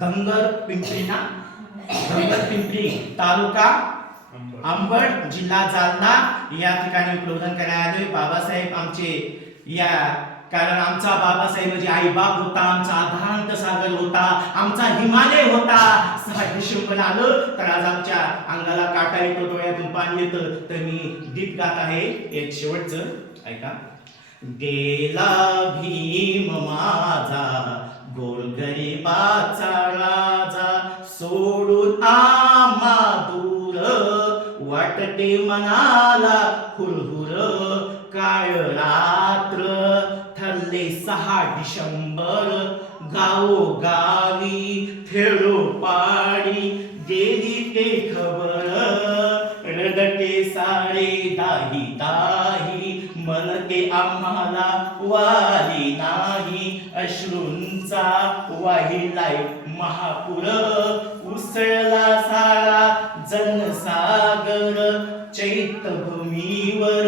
धनगर पिंपरी ना, धनगर पिंपरी तालुका अंबड जिल्हा जालना या ठिकाणी उद्बोधन करायला आलोय. बाबासाहेब आमचे या, कारण आमचा बाबासाहेब म्हणजे आई बाप होता, आमचा अधांत सागर होता, आमचा हिमालय होता. 6 डिसेंबर आलं तर आज आमच्या अंगाला काटा येतो, डोळ्यातून पाणी येतं. तर मी गीत गात आहे एक शेवटचं, ऐका. गेला भीम माझा गोरगरिबाचा राजा, सोडून आम्हा दूर वाटते मनाला हुरहुर. काळ रात्र ठरले 6 डिसेंबर, गावोगावी खेळोपाडी गेली ते खबर. रडके सारे दाही दाही, मनके आम्हाला वाली नाही. अश्रूंचा वाहिलाय महापूर, उसळला सारा जनसागर. चैत्यभूमीवर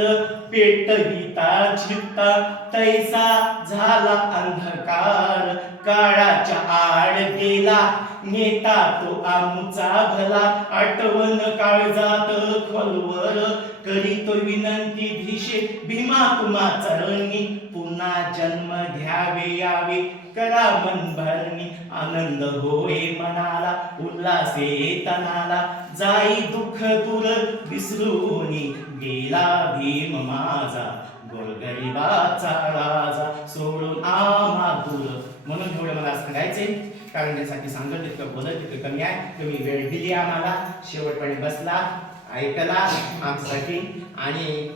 पेटविता चित्ता, तैसा झाला अंधकार. काळाच्या आड गेला नेता तो आमचा भला, आठवण काळजात खोलवर करीतो विनंती भिषे भीमा तुम्हा चरणी. पुन्हा जन्म घ्यावे यावे करा मन भरणी, आनंद होय मनाला उल्हासे तनाला. जाई दुःख दूर विसरूनी, गेला भीम माझा गोरगरिबाचा राजा, सोडून आम्हा दूर. म्हणून एवढं मला सांगायचे, कारण त्यासाठी सांगत तितकं बोलत तितकं कमी आहे. तुम्ही वेळ दिली आम्हाला, शेवटपर्यंत बसला, ऐकला आमच्यासाठी. आणि